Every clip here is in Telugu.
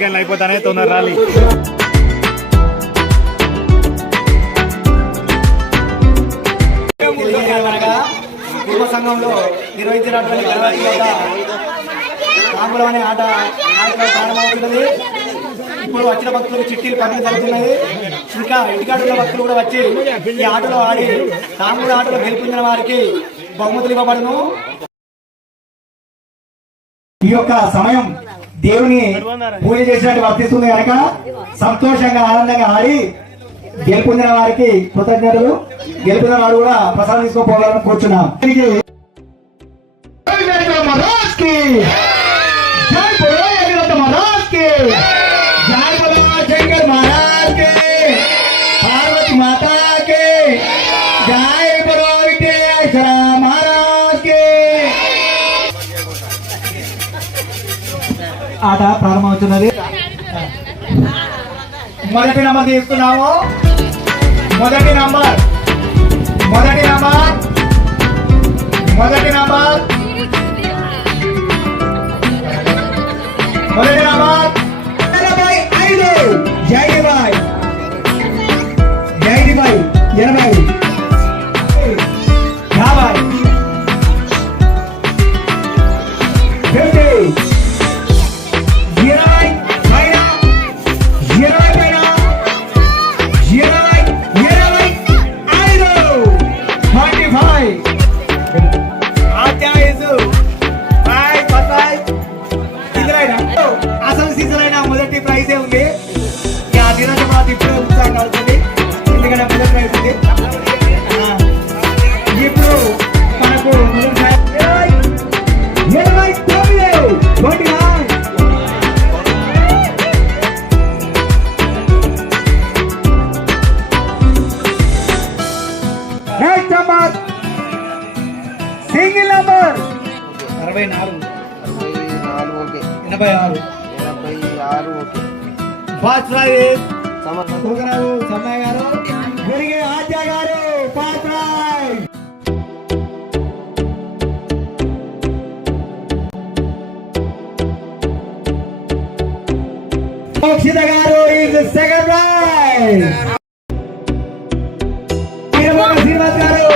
సెకండ్లు అయిపోతానే తొందర రాలి. పూర్వ సంఘంలో నిర్వహించినటువంటి గణపతి వద్ద తాంబూలం అనే ఆట ప్రారంభమవుతున్నది. ఇప్పుడు వచ్చిన భక్తులకు చిట్టీలు పంపిణీ జరుగుతున్నది. ఇంకా ఇంటికాడున్న భక్తులు కూడా వచ్చి ఈ ఆటలో ఆడి తాంబూల ఆటలో గెలిపించిన వారికి బహుమతులు ఇవ్వబడును. ఈ యొక్క సమయం దేవుని పూజ చేసినట్టు వర్తిస్తుంది కనుక సంతోషంగా ఆనందంగా ఆడి గెలుపొందిన వారికి కృతజ్ఞతలు. గెలుపొందిన వారు కూడా ప్రసాదం తీసుకోపోవాలని కూర్చున్నాం. శంకర్ మహారాజ్ కే, పార్వతి మాతా కే, జై బలో విఘ్నేశ్వర మహారాజ్ కే. ఆట ప్రారంభమవుతున్నది. మొదటి నంబర్ తీసుకున్నాము. మొదటి నంబర్ మొదటి నంబర్ మొదటి నంబర్ మొదటి నంబర్ 85 జైడిబాయ్ జైడిబాయ్ 80 50 అసలు సీజన్ అయినా మొదటి ప్రైజే ఉంది. నిరంతరం ఇప్పుడే ఉత్సాహం అవుతుంది. ఎందుకంటే మొదటి ప్రైజ్ ఉంది. ఇప్పుడు మనకు మొదటి prize 89 single number 64 86 first prize Sammayya గారు పెరిగే ఆద్య గారు ఫస్ట్ ప్రైజ్. మోక్షిత గారు ఈజ్ సెకండ్ ప్రైజ్. శ్రీనివాస్ గారు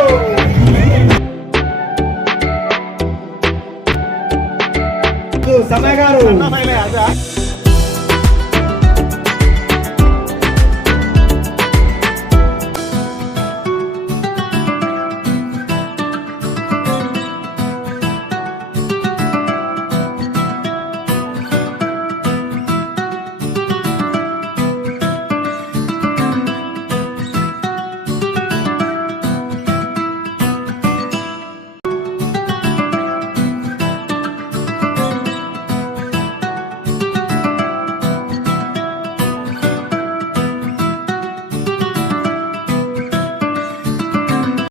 సమ్మయ్య గారు